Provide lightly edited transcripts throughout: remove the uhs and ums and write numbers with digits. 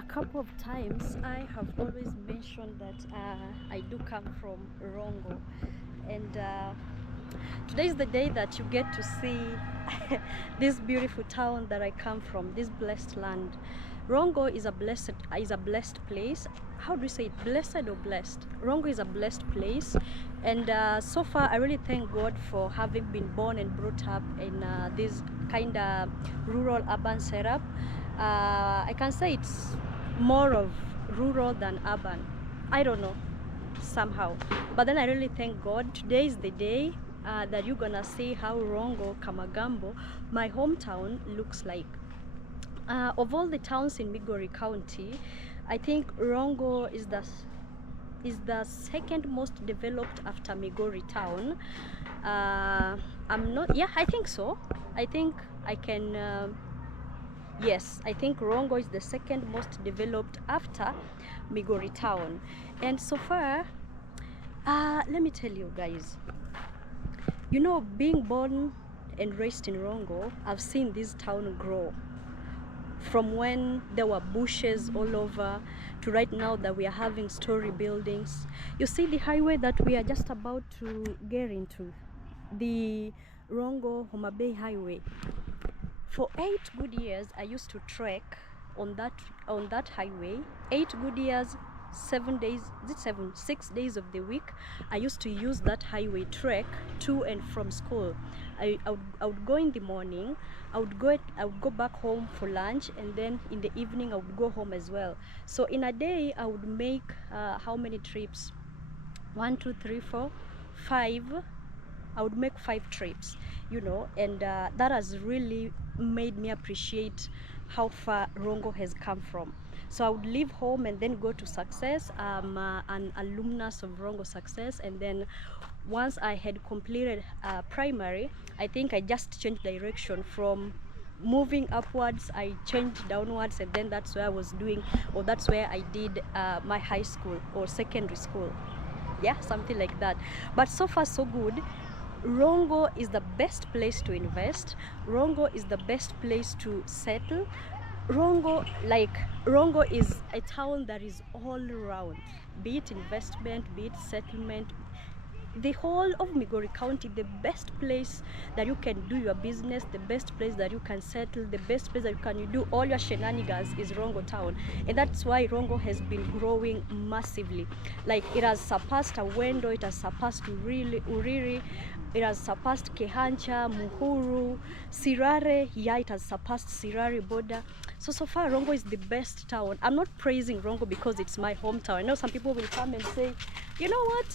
a couple of times I have always mentioned that I do come from Rongo, and today is the day that you get to see this beautiful town that I come from, this blessed land. Rongo is a blessed place. How do you say it? Blessed or blessed? Rongo is a blessed place, and so far I really thank God for having been born and brought up in this kind of rural urban setup. I can say it's more of rural than urban. I don't know, somehow. But then I really thank God. Today is the day that you're gonna see how Rongo Kamagambo, my hometown, looks like. Of all the towns in Migori County, I think Rongo is the second most developed after Migori town. I'm not, yeah, I think so. I think I can, yes, I think Rongo is the second most developed after Migori town. And so far, let me tell you guys, you know, being born and raised in Rongo, I've seen this town grow from when there were bushes all over to right now that we are having story buildings. You see the highway that we are just about to get into, the Rongo Homa Bay highway. For 8 good years I used to trek on that highway. 8 good years, 7 days, is it 7, 6 days of the week I used to use that highway trek to and from school. I would go in the morning, I would go back home for lunch, and then in the evening I would go home as well. So in a day I would make how many trips? 1, 2, 3, 4, 5. I would make 5 trips, you know, and that has really made me appreciate how far Rongo has come from. So I would leave home and then go to Success. I'm an alumnus of Rongo Success, and then once I had completed primary, I think I just changed direction from moving upwards. I changed downwards, and then that's where I was doing, or that's where I did my high school or secondary school. Yeah, something like that. But so far so good. Rongo is the best place to invest. Rongo is the best place to settle. Rongo is a town that is all around, be it investment, be it settlement. The whole of Migori County, the best place that you can do your business, the best place that you can settle, the best place that you can do all your shenanigans is Rongo town. And that's why Rongo has been growing massively. Like, it has surpassed Awendo, it has surpassed Uriri, it has surpassed Kehancha, Muhuru, Sirare. Yeah, it has surpassed Sirare Border. So far Rongo is the best town. I'm not praising Rongo because it's my hometown. I know some people will come and say, you know what,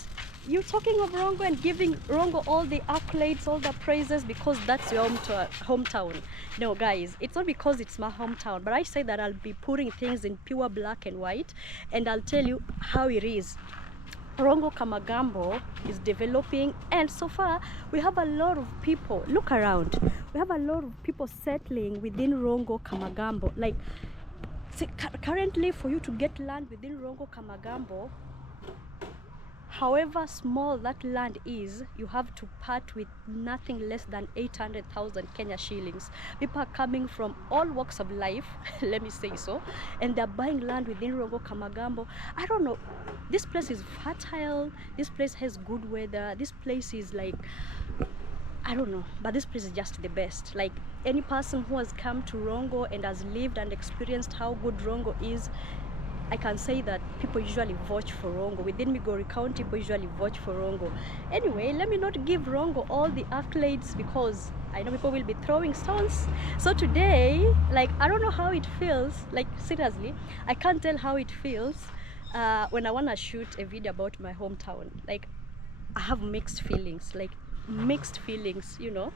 you're talking of Rongo and giving Rongo all the accolades, all the praises because that's your hometown. No guys, it's not because it's my hometown, but I say that I'll be putting things in pure black and white, and I'll tell you how it is. Rongo Kamagambo is developing, and so far we have a lot of people. Look around, we have a lot of people settling within Rongo Kamagambo. Like, see, currently for you to get land within Rongo Kamagambo, however small that land is, you have to part with nothing less than 800,000 Kenya shillings. People are coming from all walks of life, let me say so, and they're buying land within Rongo Kamagambo. I don't know, this place is fertile, this place has good weather, this place is like, I don't know, but this place is just the best. Like, any person who has come to Rongo and has lived and experienced how good Rongo is, I can say that people usually vote for Rongo. Within Migori County, people usually vote for Rongo. Anyway, let me not give Rongo all the accolades because I know people will be throwing stones. So today, like, I don't know how it feels. Like, seriously, I can't tell how it feels when I want to shoot a video about my hometown. Like, I have mixed feelings, you know.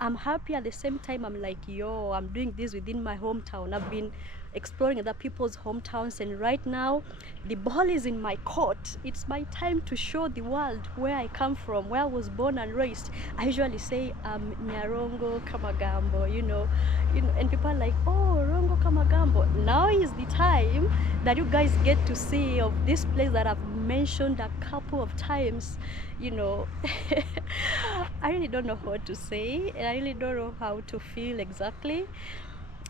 I'm happy at the same time. I'm like, yo, I'm doing this within my hometown. I've been exploring other people's hometowns, and right now the ball is in my court. It's my time to show the world where I come from, where I was born and raised. I usually say I'm Rongo Kamagambo, you know, and people are like, oh, Rongo Kamagambo. Now is the time that you guys get to see of this place that I've mentioned a couple of times, you know. I really don't know what to say, and I really don't know how to feel exactly.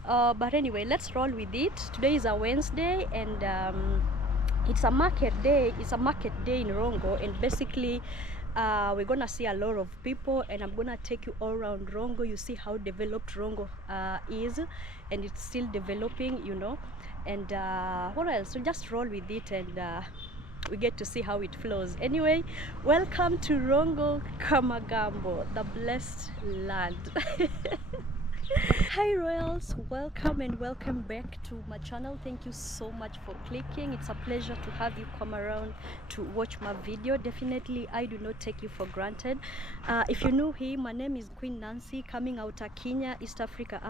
But anyway, let's roll with it. Today is a Wednesday, and it's a market day. It's a market day in Rongo, and basically we're gonna see a lot of people, and I'm gonna take you all around Rongo. You see how developed Rongo is, and it's still developing, you know. And what else? So just roll with it, and we get to see how it flows. Anyway, welcome to Rongo Kamagambo, the blessed land. Hi royals, welcome and welcome back to my channel. Thank you so much for clicking. It's a pleasure to have you come around to watch my video. Definitely I do not take you for granted. If you're new here, my name is Queen Nancy, coming out of Kenya, East Africa,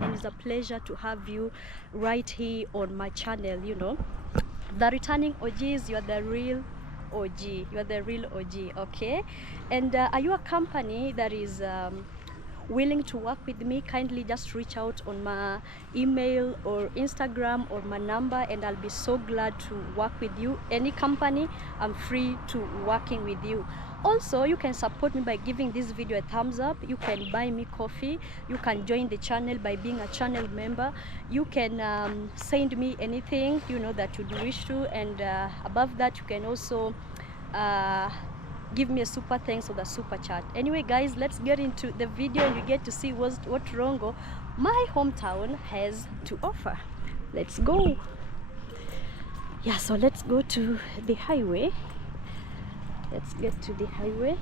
and it's a pleasure to have you right here on my channel. You know, the returning OGs, you're the real OG. You're the real OG, okay? And are you a company that is willing to work with me? Kindly just reach out on my email or Instagram or my number, and I'll be so glad to work with you. Any company, I'm free to working with you. Also, you can support me by giving this video a thumbs up. You can buy me coffee. You can join the channel by being a channel member. You can send me anything, you know, that you wish to, and above that you can also give me a super thanks or the super chat. Anyway guys, let's get into the video and you get to see what Rongo, my hometown, has to offer. Let's go. Yeah, so let's go to the highway. Let's get to the highway.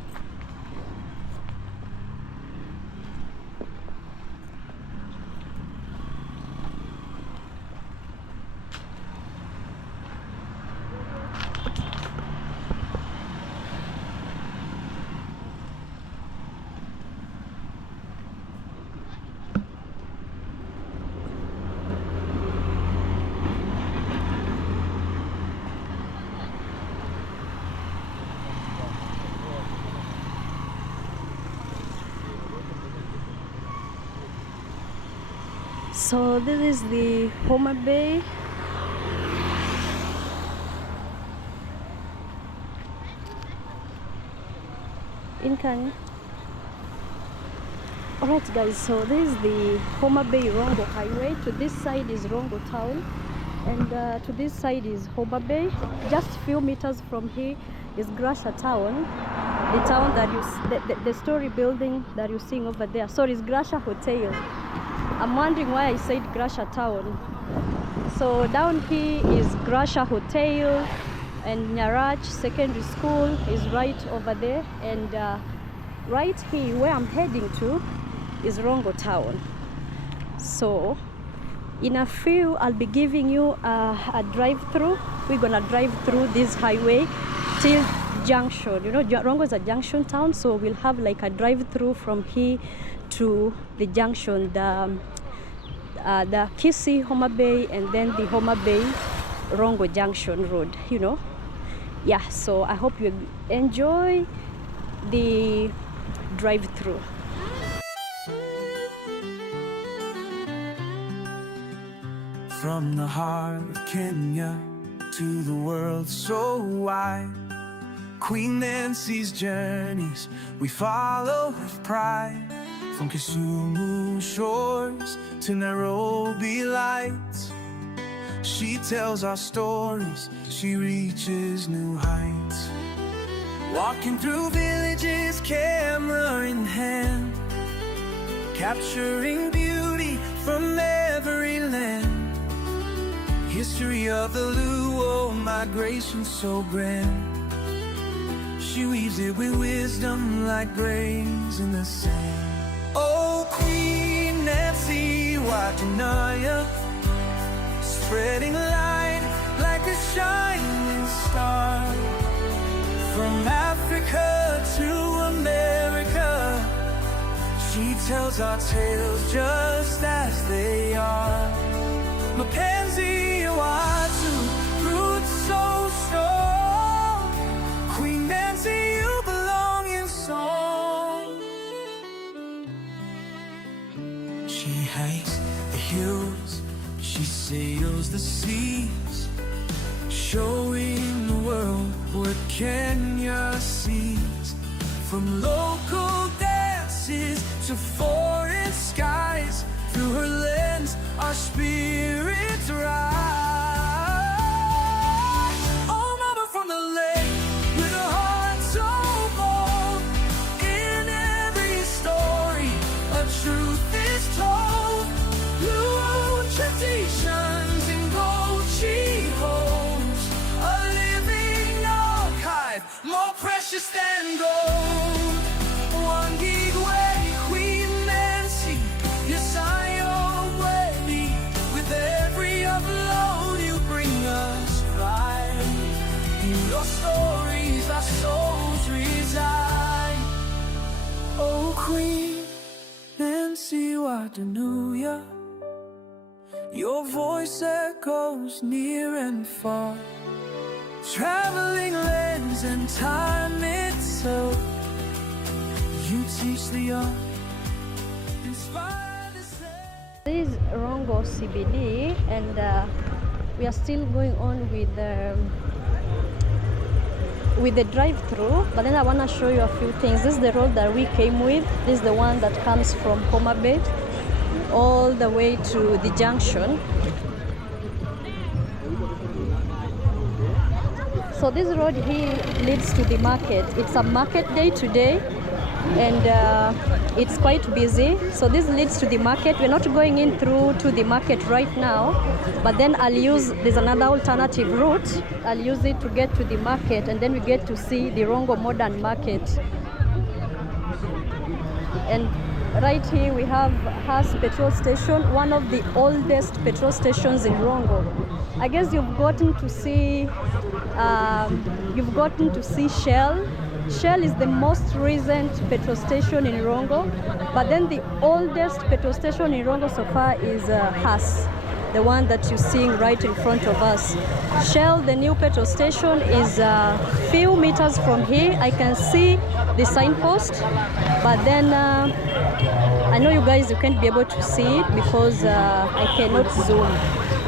So this is the Homa Bay. In Kenya. Alright guys, so this is the Homa Bay Rongo highway. To this side is Rongo town, and to this side is Homa Bay. Just few meters from here is Grasha town, the town that you the story building that you're seeing over there. Sorry, it's Grasha Hotel. I'm wondering why I said Grasha town. So down here is Grasha Hotel, and Nyarach Secondary School is right over there, and right here where I'm heading to is Rongo town. So in a few I'll be giving you a drive-through. We're gonna drive through this highway till Junction. You know, Rongo is a junction town, so we'll have like a drive-through from here to the junction, the Kisii Homa Bay, and then the Homa Bay Rongo Junction road, you know. Yeah, so I hope you enjoy the drive-through. From the heart of Kenya to the world so wide, Queen Nancy's journeys we follow with pride. From Kisumu shores to Nairobi lights, she tells our stories, she reaches new heights. Walking through villages, camera in hand, capturing beauty from every land. History of the Luo, migration so grand. She weaves it with wisdom like grains in the sand. Oh, Queen Nancy, why deny ya? Spreading light like a shining star. From Africa to America, she tells our tales just as they are. Mapenzi watu, roots so strong. Queen Nancy, you belong in song. She hikes the hills, she sails the seas, showing the world what Kenya sees. From local dances to foreign skies, Through her lens, our spirits rise. Oh, mama from the lake, with a heart so bold. In every story, a truth is told. Blue traditions in gold she holds. A living archive, more precious than gold. One gig way, Queen Nancy, yes I already. With every upload you bring us pride. In your stories our souls reside. Oh Queen Nancy Wadanuya, your voice echoes near and far. Traveling lands and time itself. You teach the young, inspire the self. This is Rongo CBD, and we are still going on with the drive-through, but then I want to show you a few things. This is the road that we came with. This is the one that comes from Homa Bay all the way to the junction. So this road here leads to the market. It's a market day today, and it's quite busy. So this leads to the market. We're not going in through to the market right now, but then there's another alternative route. I'll use it to get to the market, and then we get to see the Rongo Modern Market. And right here we have Has petrol station, one of the oldest petrol stations in Rongo. I guess you've gotten to see Shell. Shell is the most recent petrol station in Rongo, but then the oldest petrol station in Rongo so far is Has, the one that you're seeing right in front of us. Shell, the new petrol station, is a few meters from here. I can see the signpost, but then I know you guys, you can't be able to see it because I cannot zoom,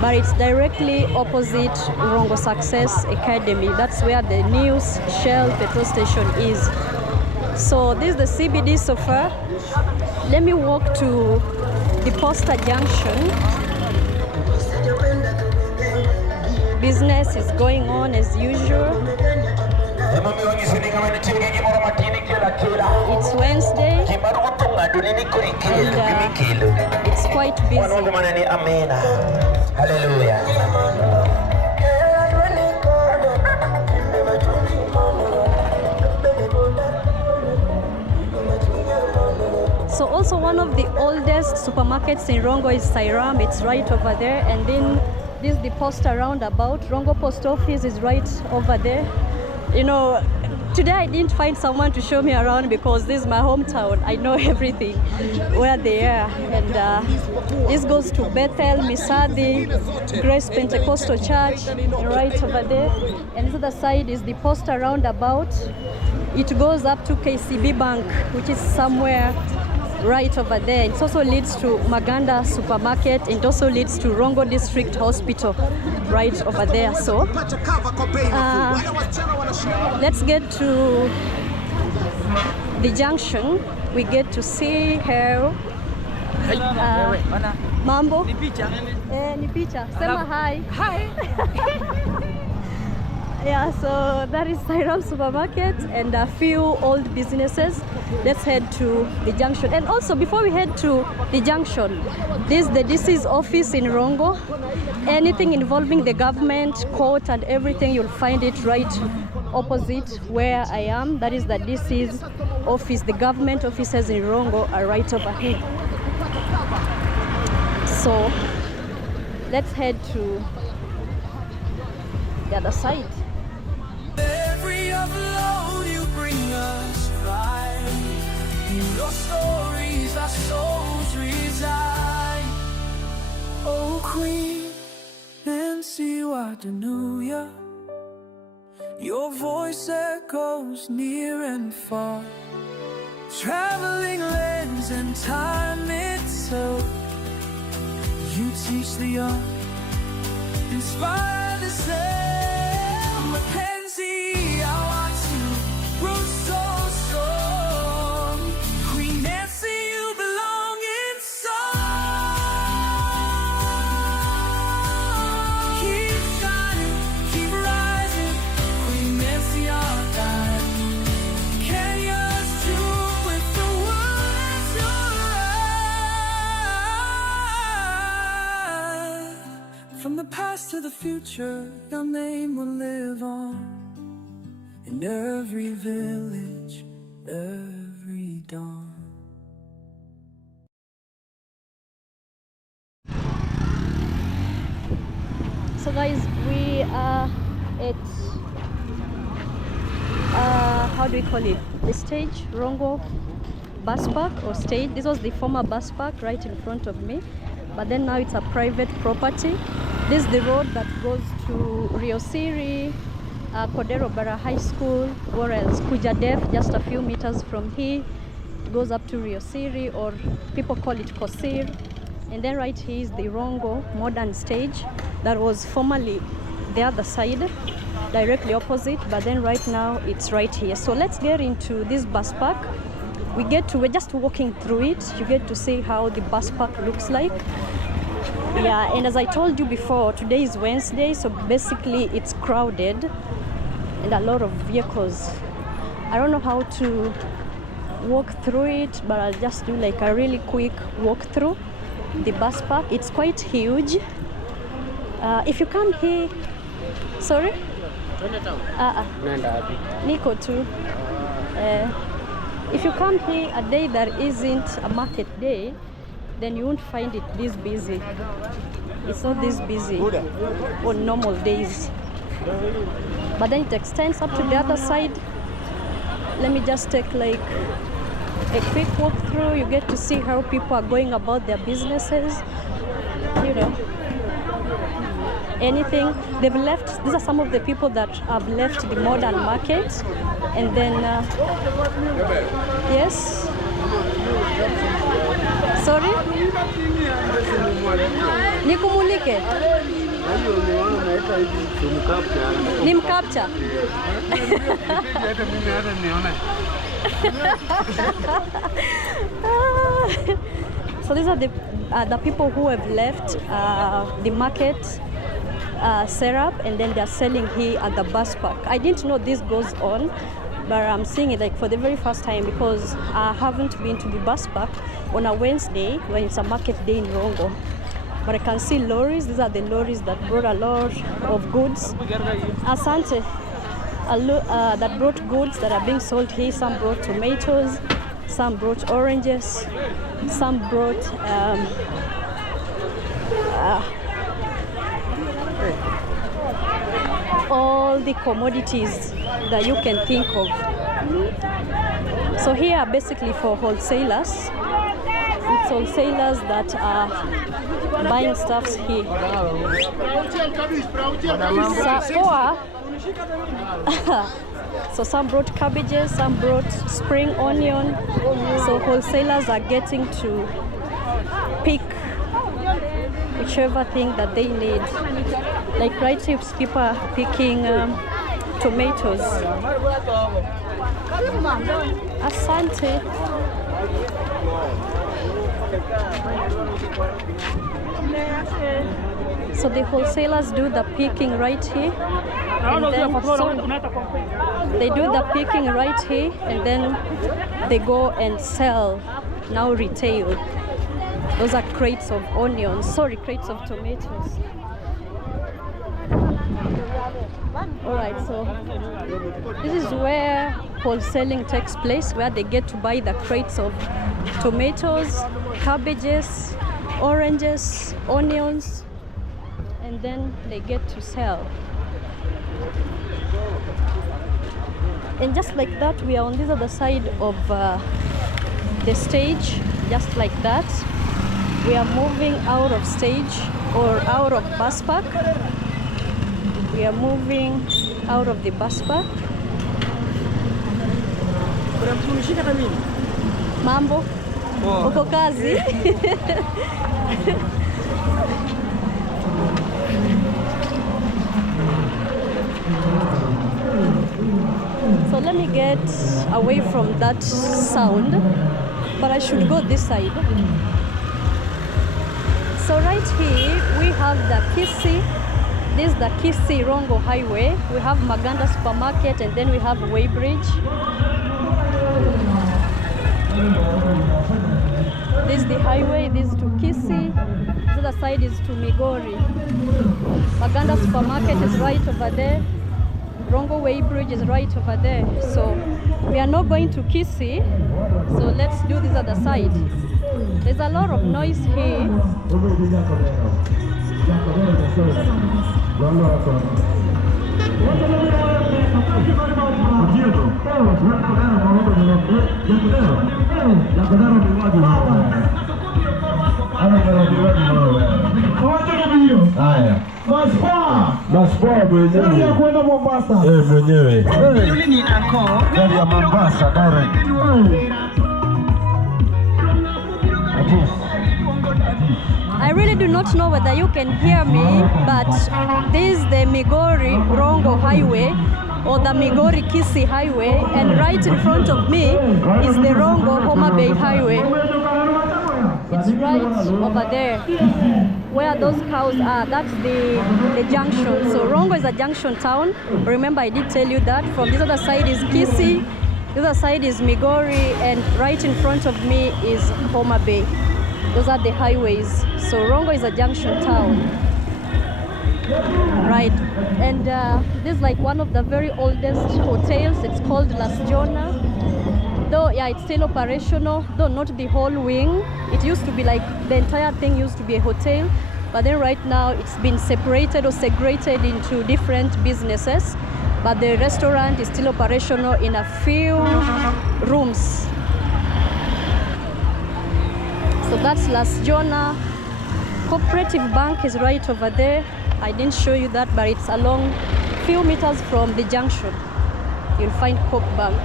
but it's directly opposite Rongo Success Academy. That's where the new Shell petrol station is. So this is the CBD so far. Let me walk to the Posta Junction. Business is going on as usual. It's Wednesday and it's quite busy. Hallelujah. So also one of the oldest supermarkets in Rongo is Sirare. It's right over there, and then this is the Posta roundabout. Rongo Post Office is right over there. You know, today I didn't find someone to show me around because this is my hometown. I know everything where they are. And this goes to Bethel, Misadi, Grace Pentecostal Church, right over there. And this other side is the Posta roundabout. It goes up to KCB Bank, which is somewhere right over there. It also leads to Maganda Supermarket. It also leads to Rongo District Hospital right over there. So let's get to the junction. We get to see her mambo. Ni picha. Sema hi. Hi. Yeah, so that is Sirare Supermarket and a few old businesses. Let's head to the junction. And also, before we head to the junction, this is the DC's office in Rongo. Anything involving the government, court, and everything, you'll find it right opposite where I am. That is the DC's office. The government offices in Rongo are right over here. So let's head to the other side. Every upload you bring us pride. In your stories our souls reside. Oh Queen Nancy Wadanuya, your voice echoes near and far. Traveling lands and time itself. You teach the young, inspire the self. Mackenzie, I want to grow so strong. Queen Nancy, you belong in song. From the past to the future, your name will live on in every village, every dawn. So guys, we are at how do we call it? The stage, Rongo bus park or stage. This was the former bus park right in front of me, but then now it's a private property. This is the road that goes to Rio Siri, Kodero Bara High School, or else Kujadef, just a few meters from here. It goes up to Rio Siri, or people call it Kosir. And then right here is the Rongo modern stage that was formerly the other side, directly opposite, but then right now it's right here. So let's get into this bus park. We're just walking through it. You get to see how the bus park looks like. Yeah, and as I told you before, today is Wednesday, so basically it's crowded and a lot of vehicles. I don't know how to walk through it, but I'll just do like a really quick walk through the bus park. It's quite huge. If you come here, sorry? Niko too. If you come here a day that isn't a market day, then you won't find it this busy. It's not this busy on normal days. But then it extends up to the other side. Let me just take like a quick walk through. You get to see how people are going about their businesses, you know, anything they've left. These are some of the people that have left the modern market. And then yes, sorry, nikumulike nimkapcha. So these are the people who have left the market setup, and then they're selling here at the bus park. I didn't know this goes on, but I'm seeing it like for the very first time because I haven't been to the bus park on a Wednesday when it's a market day in Rongo. But I can see lorries. These are the lorries that brought a lot of goods. Asante. That brought goods that are being sold here. Some brought tomatoes, some brought oranges, some brought all the commodities that you can think of. So here are basically for wholesalers. It's wholesalers that are buying stuffs here. So some brought cabbages, some brought spring onion. So wholesalers are getting to pick whichever thing that they need. Like right here, people are picking tomatoes. Asante. So the wholesalers do the picking right here, and then they do the picking right here, and then they go and sell now retail. Those are crates of onions, sorry, crates of tomatoes. Alright, so this is where wholesaling takes place, where they get to buy the crates of tomatoes, cabbages, oranges, onions, and then they get to sell. And just like that, we are on this other side of the stage, just like that. We are moving out of stage or out of bus park. We are moving out of the bus park. Mambo, uko kazi? So let me get away from that sound, but I should go this side. So right here we have the Kisii. This is the Kisii-Rongo highway. We have Maganda supermarket, and then we have Weybridge. This is the highway. This is to Kisii. The other side is to Migori. Uganda supermarket is right over there. Rongo Way Bridge is right over there. So we are not going to Kisii. So let's do this other side. There's a lot of noise here. Gari ya kwenda Mombasa. Mwenyewe. Gari ya Mombasa direct. I really do not know whether you can hear me, but this is the Migori Rongo Highway or the Migori Kisii Highway, and right in front of me is the Rongo Homa Bay Highway. It's right over there where those cows are. That's the junction. So Rongo is a junction town. Remember, I did tell you that. From this other side is Kisii, the other side is Migori, and right in front of me is Homa Bay. Those are the highways. So Rongo is a junction town, right? And this is like one of the very oldest hotels. It's called Las Jona. Though, yeah, it's still operational, though not the whole wing. It used to be like the entire thing used to be a hotel, but then right now it's been separated or segregated into different businesses. But the restaurant is still operational in a few rooms. So that's Las Jona. Cooperative Bank is right over there. I didn't show you that, but it's along a few meters from the junction. You'll find Coop Bank.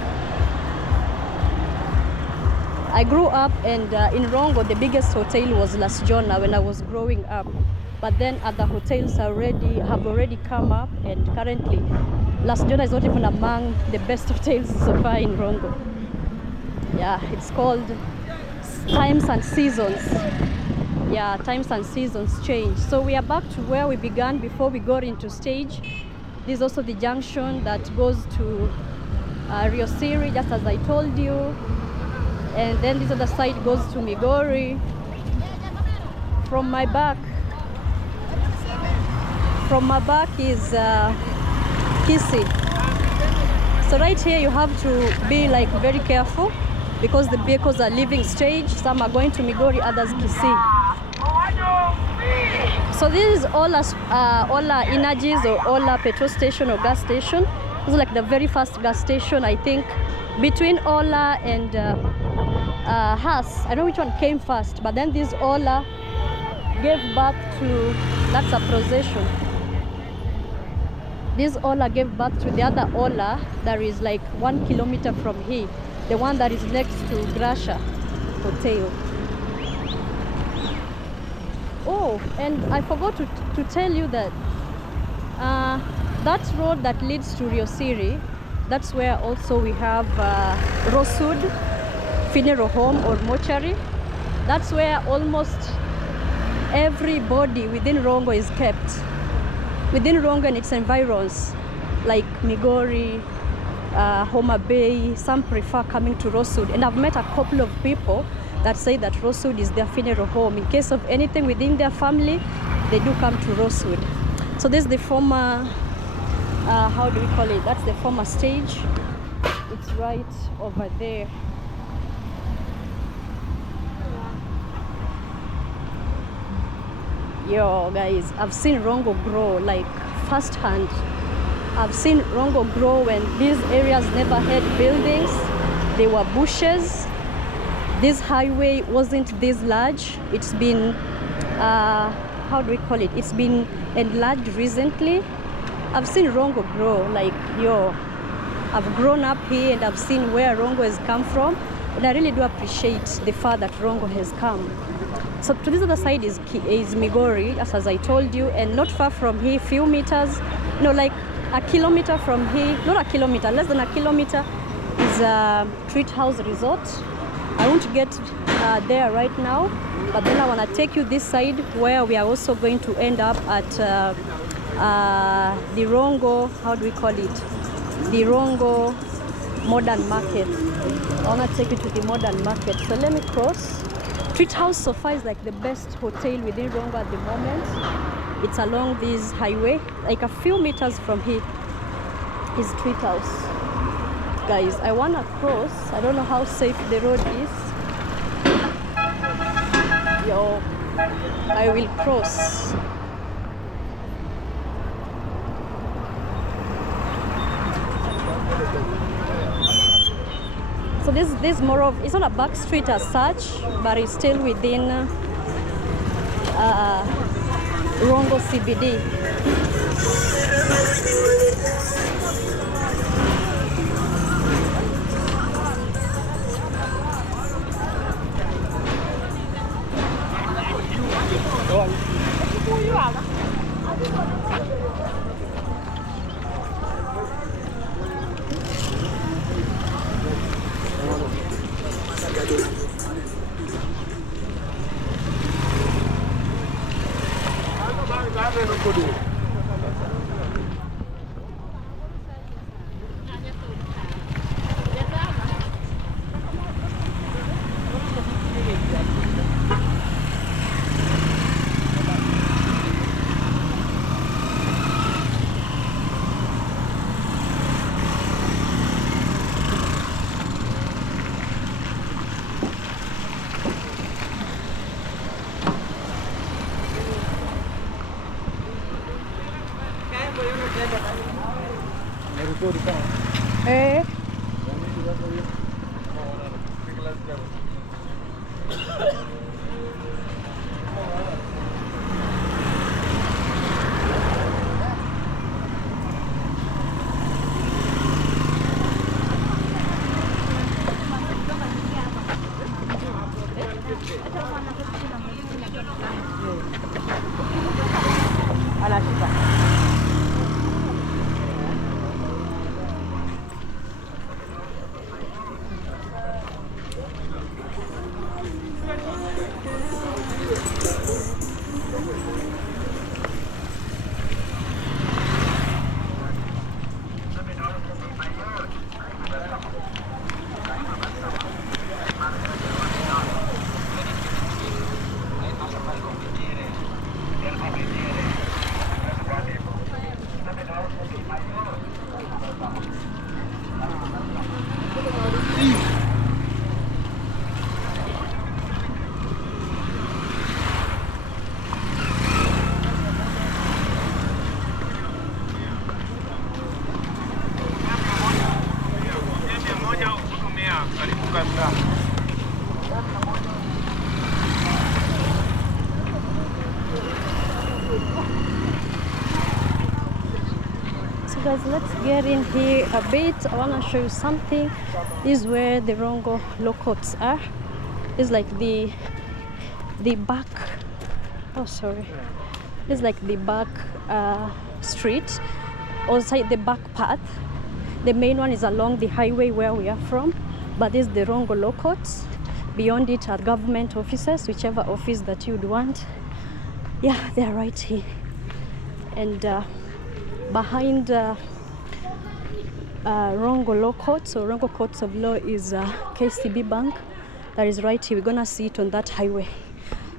I grew up, and in Rongo, the biggest hotel was Las Jona when I was growing up. But then other hotels have already come up, and currently Las Jona is not even among the best hotels so far in Rongo. Yeah, it's called Times and Seasons. Yeah, times and seasons change. So we are back to where we began before we got into stage. This is also the junction that goes to Rio Siri, just as I told you. And then this other side goes to Migori. From my back is Kisii. So right here you have to be like very careful because the vehicles are leaving stage. Some are going to Migori, others Kisii. So this is Ola Energies or Ola petrol station or gas station. This is like the very first gas station, I think, between Ola and Haas. I don't know which one came first, but then this Ola gave birth to, that's a procession. This Ola gave birth to the other Ola that is like 1 kilometer from here, the one that is next to Grasha Hotel. Oh, and I forgot to tell you that that road that leads to Rio Siri, that's where also we have Rosud Funeral Home or Mortuary. That's where almost everybody within Rongo is kept. Within Rongo and its environs, like Migori, Homa Bay, some prefer coming to Rosud. And I've met a couple of people that say that Rosud is their funeral home. In case of anything within their family, they do come to Rosud. So this is the former, how do we call it? That's the former stage. It's right over there. Yo, guys, I've seen Rongo grow like firsthand. I've seen Rongo grow when these areas never had buildings. They were bushes. This highway wasn't this large. It's been, how do we call it? It's been enlarged recently. I've seen Rongo grow, like, yo, I've grown up here and I've seen where Rongo has come from. And I really do appreciate the far that Rongo has come. So to this other side is Migori, as I told you, and not far from here, few meters, like a kilometer from here, not a kilometer, less than a kilometer is Treat House Resort. I won't get there right now, but then I want to take you this side where we are also going to end up at the Rongo, how do we call it? The Rongo Modern Market. I want to take you to the Modern Market. So let me cross. Treat House so far is like the best hotel within Rongo at the moment. It's along this highway, like a few meters from here is Street House. Guys, I wanna cross. I don't know how safe the road is. Yo, I will cross. So this more of, it's not a back street as such, but it's still within Rongo CBD. Eh. Guys, let's get in here a bit. I want to show you something. This is where the Rongo locals are. It's like the back, oh sorry, it's like the back street, outside the back path. The main one is along the highway where we are from, but this is the Rongo locals. Beyond it are government offices, whichever office that you'd want. Yeah, they're right here. And behind Rongo Law Court, so Rongo Courts of Law is KCB Bank. That is right here. We're gonna see it on that highway.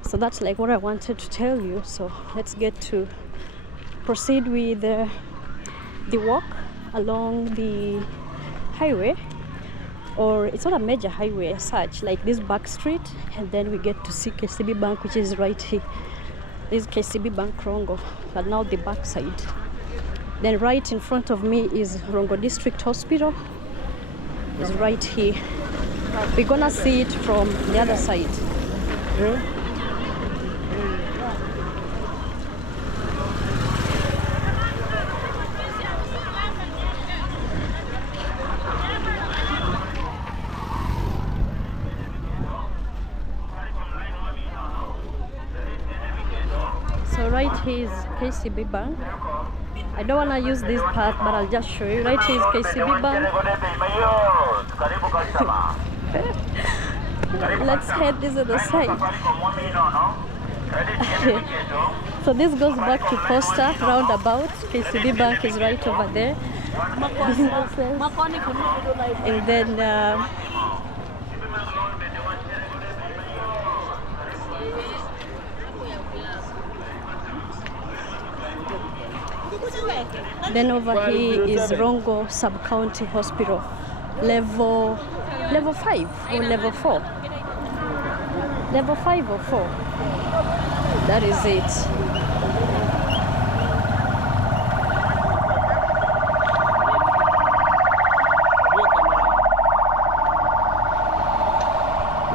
So that's like what I wanted to tell you. So let's get to proceed with the walk along the highway, or it's not a major highway as such, like this back street, and then we get to see KCB Bank, which is right here. This is KCB Bank Rongo, but now the back side. Then right in front of me is Rongo District Hospital. It's right here. We're gonna see it from the other side. So right here is KCB Bank. I don't want to use this part, but I'll just show you. Right here is KCB Bank. Let's head this other side. So this goes back to Posta roundabout. KCB Bank is right over there. Businesses. And then Then over here is Rongo Sub-County Hospital, level 5 or level 4. Level 5 or 4. That is it.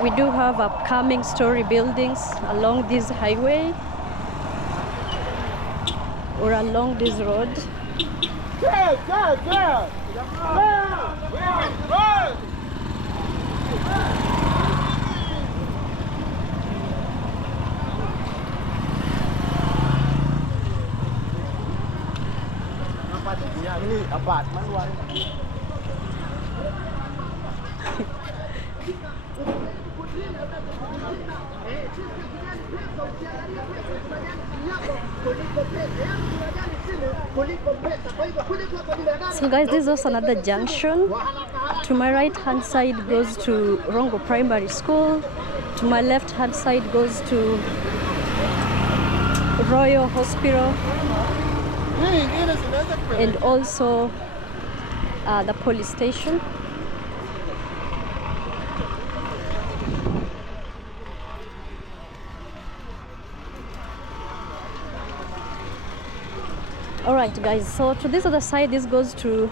We do have upcoming story buildings along this highway or along this road. So guys, this is also another junction. To my right hand side goes to Rongo Primary School. To my left hand side goes to Royal Hospital and also the police station. Alright guys, so to this other side, this goes to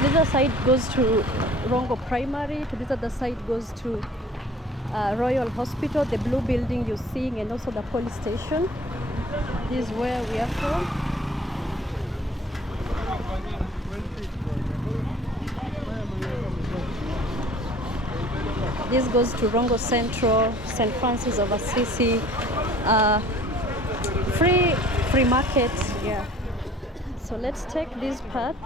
this other side goes to Rongo Primary. To this other side goes to Royal Hospital, the blue building you're seeing, and also the police station. This is where we are from. This goes to Rongo Central, St. Francis of Assisi, free market. Yeah. So let's take this path,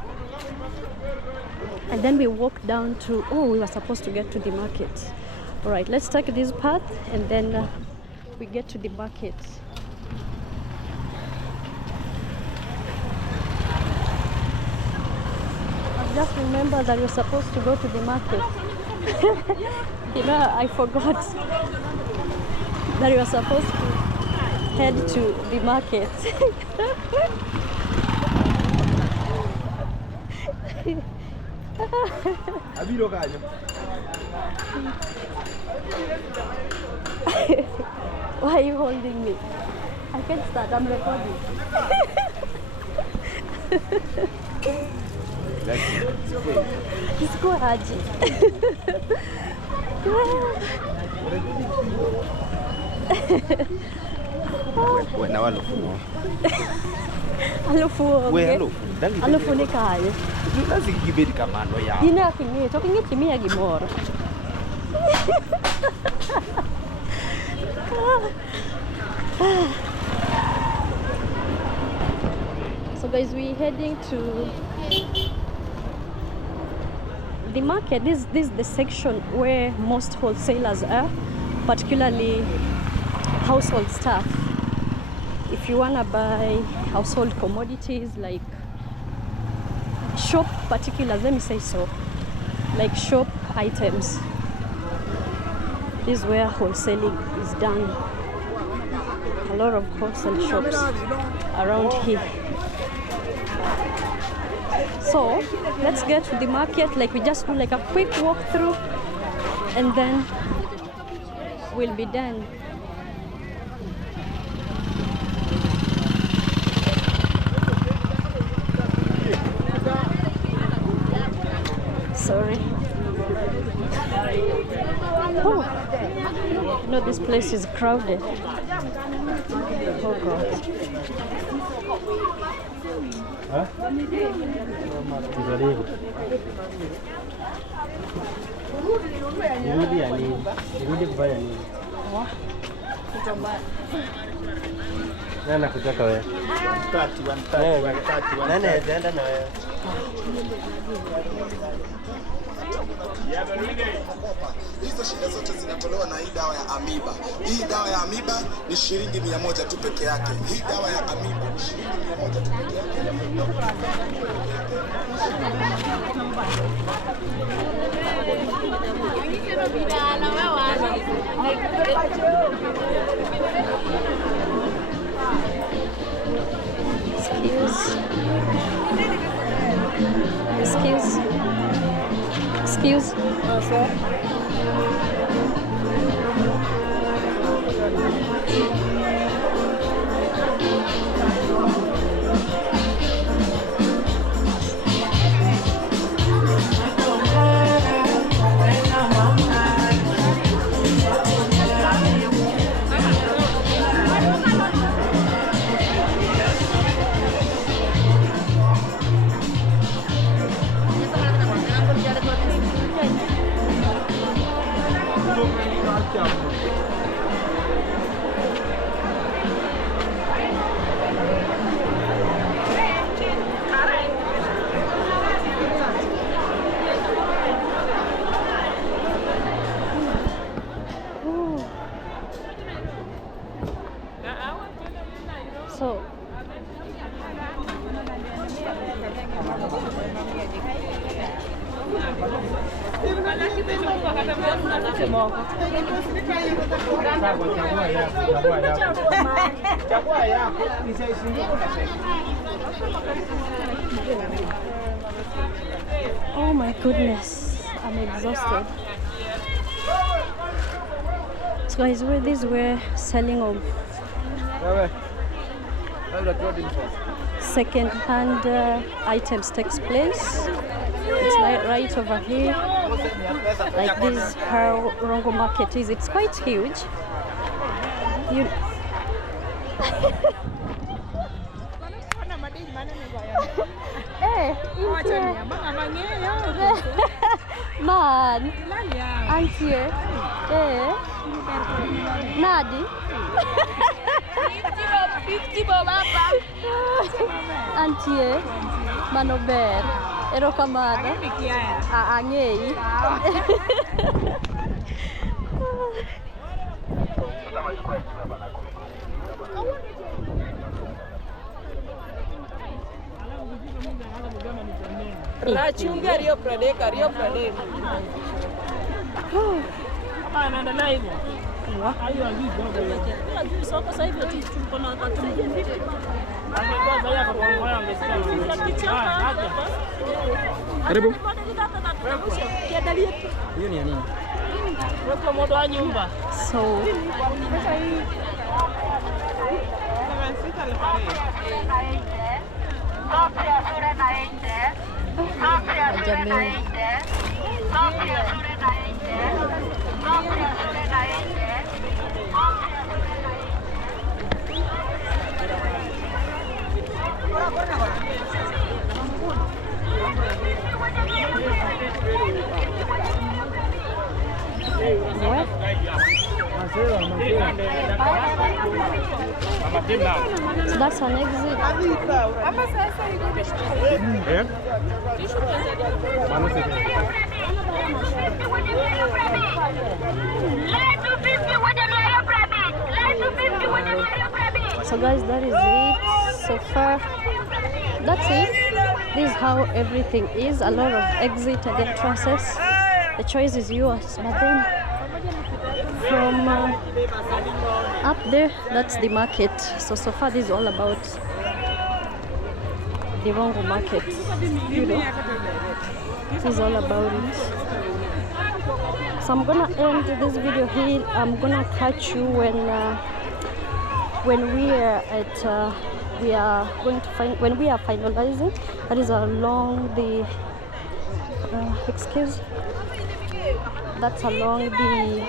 and then we walk down to. Oh, we were supposed to get to the market. All right, let's take this path, and then we get to the market. I just remember that we're supposed to go to the market. You know, I forgot that we were supposed to head to the market. Why are you holding me? I can't start, I'm recording. Isiko haji. Alufu ni kaya. Dina kingi, to kingi kimi ya gimoro. So guys, we're heading to the market. This is the section where most wholesalers are, particularly household stuff. If you wanna buy household commodities like shop particulars, let me say so, like shop items, this is where wholesaling is done. A lot of wholesale shops around here. So let's get to the market. Like, we just do like a quick walk through, and then we'll be done. Sorry. Oh, no, this place is crowded. Oh God. Huh? Nirudi kufanya nini? Nani kutaka wewe? Nani aenda na wewe? Hizo shida zote zinatolewa na hii dawa ya amiba. Hii dawa ya amiba ni shilingi 100 tu peke yake. Hii dawa ya amiba ni shilingi 100 tu peke yake. Excuse? So oh my goodness, I'm exhausted. So guys, where these were selling of second-hand items takes place. It's right over here. Like this is how Rongo market is. It's quite huge. Man, auntie, Nadi. 50 baba. Auntie, manober. Erokamano. Angei. Rachunga Rio Pradeka. Kama anaendelea hivyo. Hayo ndio soko sasa hivi tuko na watu. Angekuwa zaya kwa ngoja amesikia. Karibu. Hiyo ni nini? Weka moto wa nyumba. So so that's an exit. So guys, that is it so far. That's it. This is how everything is. A lot of exit and entrances. The choice is yours, but then from up there, that's the market. So far this is all about the Rongo market, you know. This is all about it. So I'm gonna end this video here. I'm gonna catch you when we are at when we are finalizing. That is along the that's along the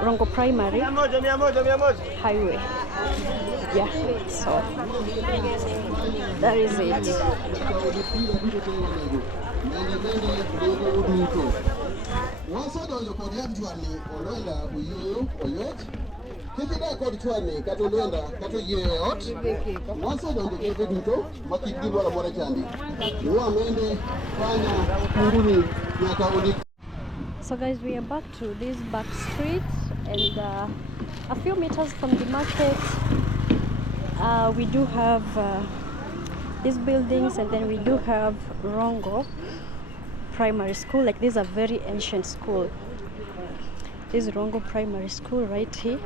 Rongo Primary Highway. Yeah, so that is it. So guys, we are back to this back street, and a few meters from the market we do have these buildings, and then we do have Rongo Primary School. Like, this is a very ancient school. This is Rongo Primary School right here.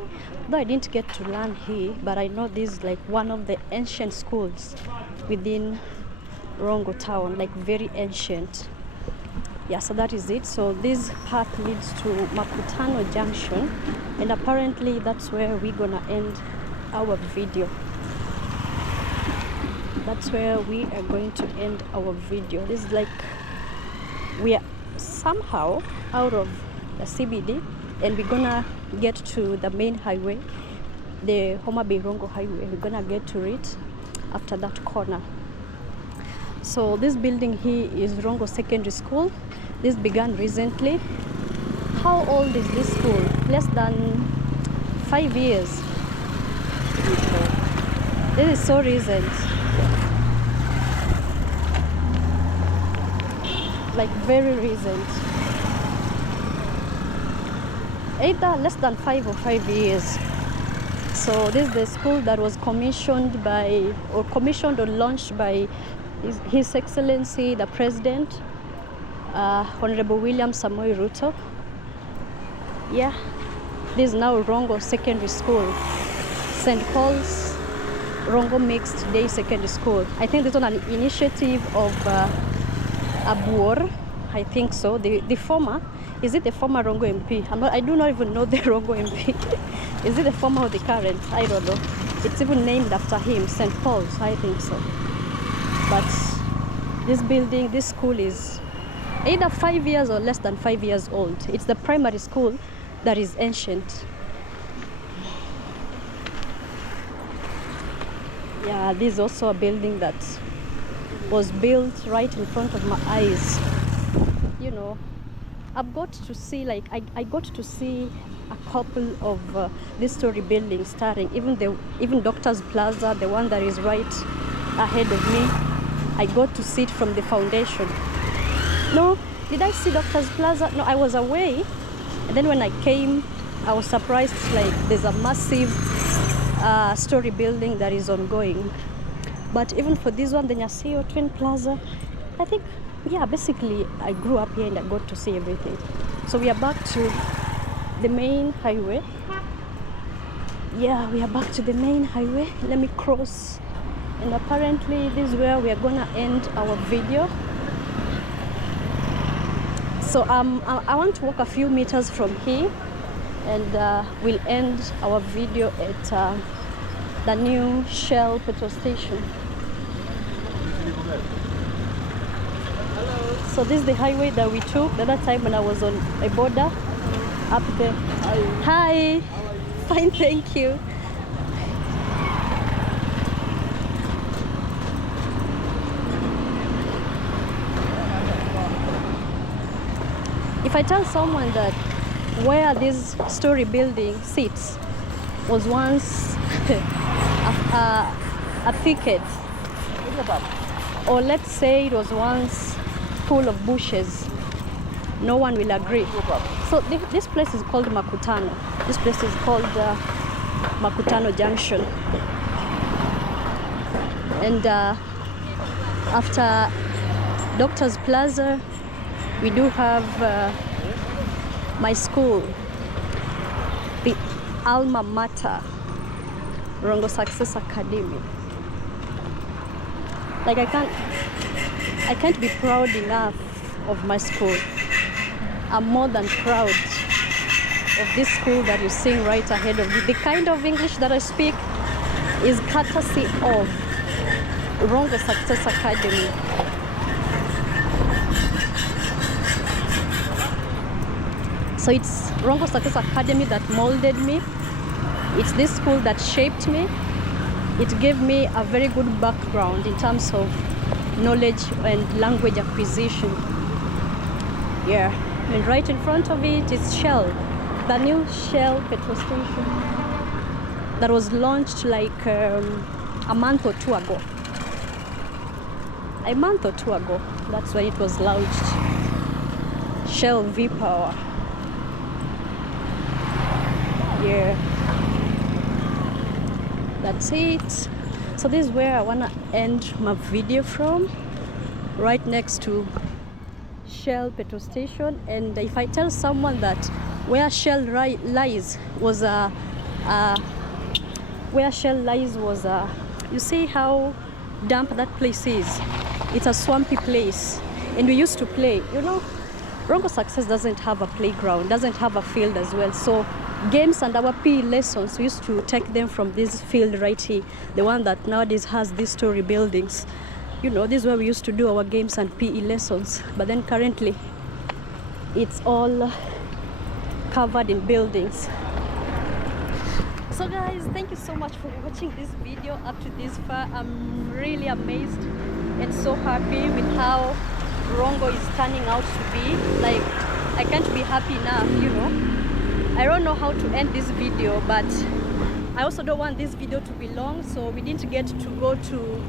Though I didn't get to learn here, but I know this is like one of the ancient schools within Rongo town, like very ancient. Yeah, so that is it. So this path leads to Makutano Junction, and apparently that's where we're gonna end our video. That's where we are going to end our video. This is like we are somehow out of the CBD, and we're gonna get to the main highway, the Homa Bay Rongo highway. We're gonna get to it after that corner. So this building here is Rongo Secondary School. This began recently. How old is this school? Less than 5 years. This is so recent. Like very recent. Either less than 5 or 5 years. So this is the school that was commissioned or launched by His Excellency the President, Honorable William Samoei Ruto. Yeah, this is now Rongo Secondary School, St. Paul's Rongo Mixed Day Secondary School. I think this was an initiative of Abuor, I think so. The former, is it the former Rongo MP? I do not even know the Rongo MP. Is it the former or the current? I don't know. It's even named after him, St. Paul's, I think so. But this building, this school is either 5 years or less than 5 years old. It's the primary school that is ancient. Yeah, this is also a building that was built right in front of my eyes. You know, I've got to see, like, I got to see a couple of this story buildings starting, even Doctor's Plaza, the one that is right ahead of me. I got to see it from the foundation. No, did I see Doctor's Plaza? No, I was away. And then when I came, I was surprised, like, there's a massive story building that is ongoing. But even for this one, the Nyasio Twin Plaza, I think, yeah, basically I grew up here and I got to see everything. So we are back to the main highway. Yeah, we are back to the main highway. Let me cross. And apparently this is where we are gonna end our video. So I want to walk a few meters from here, and we'll end our video at the new Shell petrol station. So this is the highway that we took the other time when I was on a border up there. Hi. Fine, thank you. If I tell someone that where this story building sits was once a thicket, or let's say it was once full of bushes, no one will agree. So this place is called Makutano. This place is called Makutano Junction. And after Doctor's Plaza, we do have my school, the alma mater, Rongo Success Academy. Like I can't be proud enough of my school. I'm more than proud of this school that you're seeing right ahead of you. The kind of English that I speak is courtesy of Rongo Success Academy. So it's Rongo Success Academy that molded me. It's this school that shaped me. It gave me a very good background in terms of knowledge and language acquisition. Yeah, and right in front of it is Shell, the new Shell petrol station that was launched like a month or two ago. A month or two ago, that's when it was launched. Shell V-Power. Yeah, that's it. So this is where I want to end my video from, right next to Shell petrol station. And if I tell someone that where Shell lies was you see how damp that place is. It's a swampy place, and we used to play, you know, Rongo Success doesn't have a playground, doesn't have a field as well. So games and our PE lessons, we used to take them from this field right here, the one that nowadays has these story buildings. You know, this is where we used to do our games and PE lessons. But then currently, it's all covered in buildings. So guys, thank you so much for watching this video up to this far. I'm really amazed and so happy with how Rongo is turning out to be. Like, I can't be happy enough, you know. I don't know how to end this video, but I also don't want this video to be long, so we didn't get to go to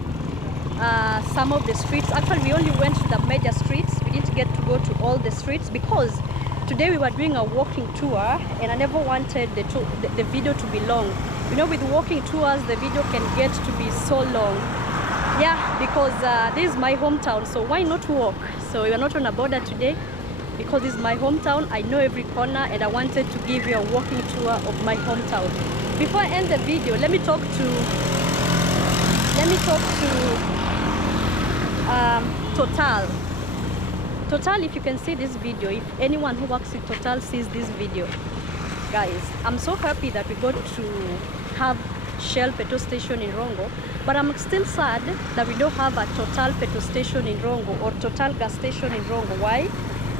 some of the streets. Actually, we only went to the major streets. We didn't get to go to all the streets because today we were doing a walking tour, and I never wanted the video to be long. You know, with walking tours, the video can get to be so long. Yeah, because this is my hometown, so why not walk? So we are not on a border today because this is my hometown. I know every corner, and I wanted to give you a walking tour of my hometown. Before I end the video, let me talk to Total. Total, if you can see this video, if anyone who works with Total sees this video, guys, I'm so happy that we got to have Shell petrol station in Rongo, but I'm still sad that we don't have a Total petrol station in Rongo or Total gas station in Rongo. Why?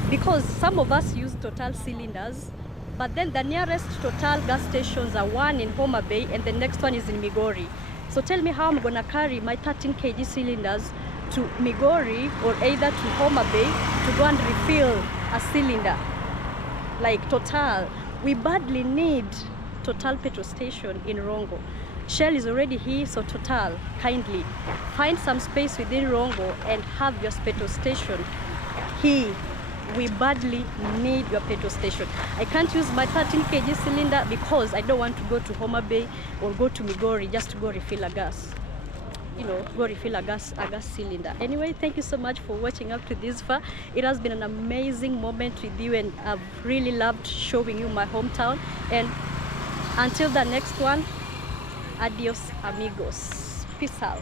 Because some of us use Total cylinders, but then the nearest Total gas stations are one in Homa Bay and the next one is in Migori. So tell me how I'm gonna carry my 13 kg cylinders to Migori or either to Homa Bay to go and refill a cylinder. Like Total, we badly need Total petrol station in Rongo. Shell is already here, so Total, kindly find some space within Rongo and have your petrol station here. We badly need your petrol station. I can't use my 13 kg cylinder because I don't want to go to Homa Bay or go to Migori just to go refill a gas. You know, go refill a gas cylinder. Anyway, thank you so much for watching up to this far. It has been an amazing moment with you, and I've really loved showing you my hometown. And until the next one, adios amigos. Peace out.